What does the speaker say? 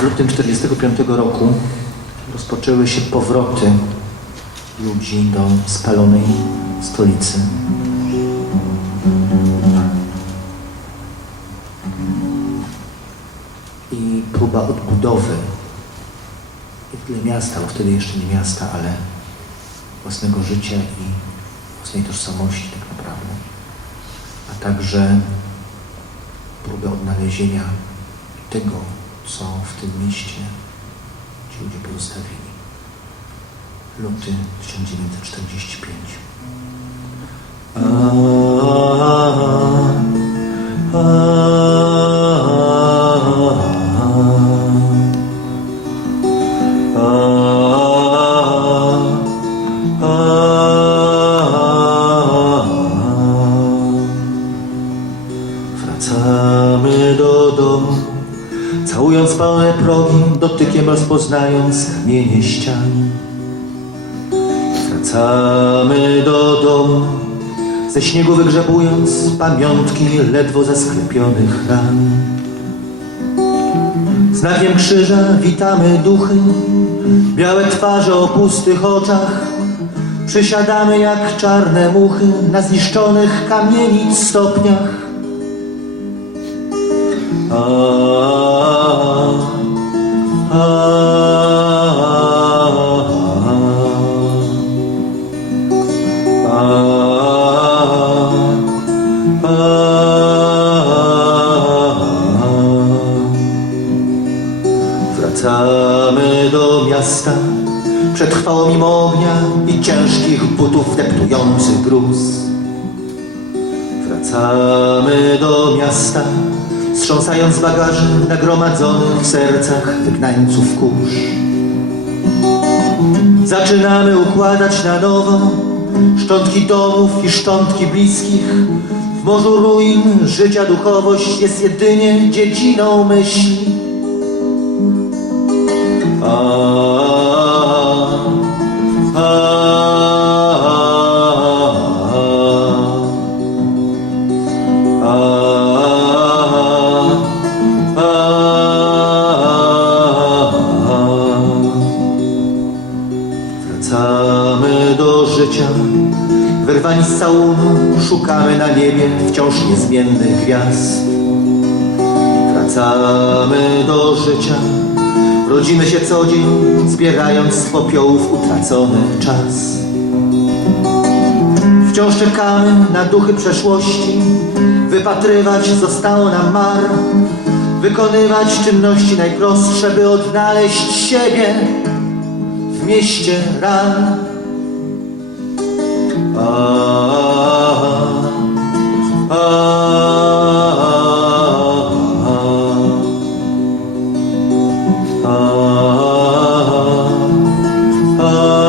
W lutym 1945 roku rozpoczęły się powroty ludzi do spalonej stolicy. I próba odbudowy nie tyle miasta, bo wtedy jeszcze nie miasta, ale własnego życia i własnej tożsamości tak naprawdę. A także próbę odnalezienia tego, co w tym mieście ci ludzie pozostawili. Luty 1945. całując pełne progi, dotykiem rozpoznając kamienie ścian. Wracamy do domu, ze śniegu wygrzebując pamiątki ledwo zasklepionych ran. Znakiem krzyża witamy duchy, białe twarze o pustych oczach. Przysiadamy jak czarne muchy na zniszczonych kamienic stopniach. Wracamy do miasta przed chwałą mimo ognia i ciężkich butów deptujących gruz. Wracamy do miasta, strząsając bagaży nagromadzonych w sercach wygnańców kurz. Zaczynamy układać na nowo szczątki domów i szczątki bliskich. W morzu ruin życia duchowość jest jedynie dziedziną myśli. Wracamy do życia, wyrwani z całunu, szukamy na niebie wciąż niezmiennych gwiazd. Wracamy do życia, rodzimy się co dzień, zbierając z popiołów utracony czas. Wciąż czekamy na duchy przeszłości, wypatrywać zostało nam mar, wykonywać czynności najprostsze, by odnaleźć siebie mieście ran. A, a, a, a, a, a.